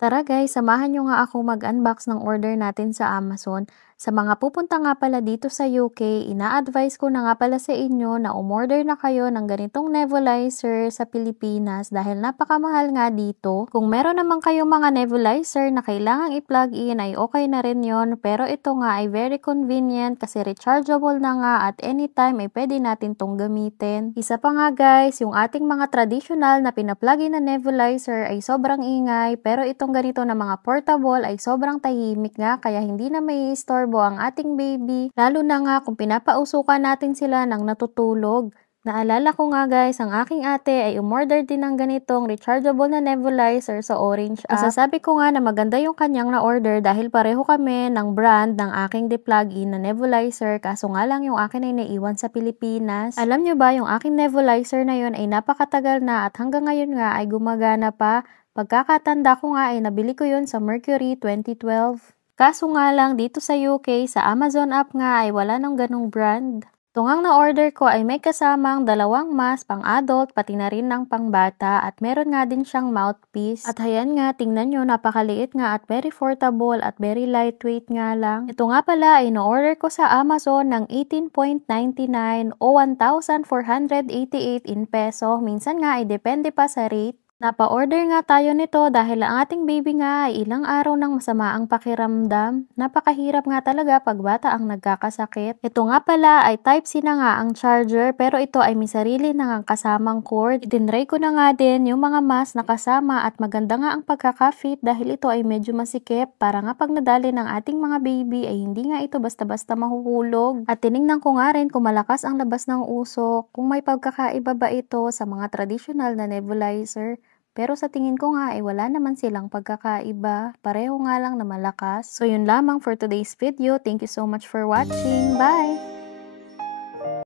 Tara guys, samahan nyo nga ako mag-unbox ng order natin sa Amazon. Sa mga pupunta nga pala dito sa UK, ina-advise ko na nga pala sa inyo na umorder na kayo ng ganitong nebulizer sa Pilipinas dahil napakamahal nga dito. Kung meron naman kayong mga nebulizer na kailangang i-plug in ay okay na rin yon, pero ito nga ay very convenient kasi rechargeable na nga at anytime ay pwede natin tong gamitin. Isa pa nga guys, yung ating mga traditional na pina-plug in na nebulizer ay sobrang ingay, pero itong ganito na mga portable ay sobrang tahimik nga kaya hindi na may istorbo ang ating baby, lalo na nga kung pinapausukan natin sila ng natutulog. Naalala ko nga guys, ang aking ate ay umorder din ng ganitong rechargeable na nebulizer sa Orange app. Masasabi ko nga na maganda yung kanyang na-order dahil pareho kami ng brand ng aking de-plug-in na nebulizer, kaso nga lang yung akin ay naiwan sa Pilipinas. Alam nyo ba, yung aking nebulizer na yun ay napakatagal na at hanggang ngayon nga ay gumagana pa. Pagkakatanda ko nga ay nabili ko yun sa Mercury 2012. Kaso nga lang dito sa UK, sa Amazon app nga ay wala nang ganong brand. Ito ngang na-order ko ay may kasamang 2 mask, pang-adult, pati na rin ng pang-bata at meron nga din siyang mouthpiece. At ayan nga, tingnan nyo, napakaliit nga at very portable at very lightweight nga lang. Ito nga pala ay na-order ko sa Amazon ng 18.99 o 1,488 in peso. Minsan nga ay depende pa sa rate. Napa-order nga tayo nito dahil ang ating baby nga ay ilang araw nang masama ang pakiramdam. Napakahirap nga talaga pag bata ang nagkakasakit. Ito nga pala ay Type-C na nga ang charger, pero ito ay may sarili na nga kasamang cord. Itinry ko na nga din yung mga mask na kasama at maganda nga ang pagkaka-fit dahil ito ay medyo masikip para nga pag nadali ng ating mga baby ay hindi nga ito basta-basta mahuhulog. At tiningnan ko nga rin kung malakas ang labas ng usok, kung may pagkakaiba ba ito sa mga traditional na nebulizer. Pero sa tingin ko nga ay wala naman silang pagkakaiba, pareho nga lang na malakas. So yun lamang for today's video. Thank you so much for watching. Bye!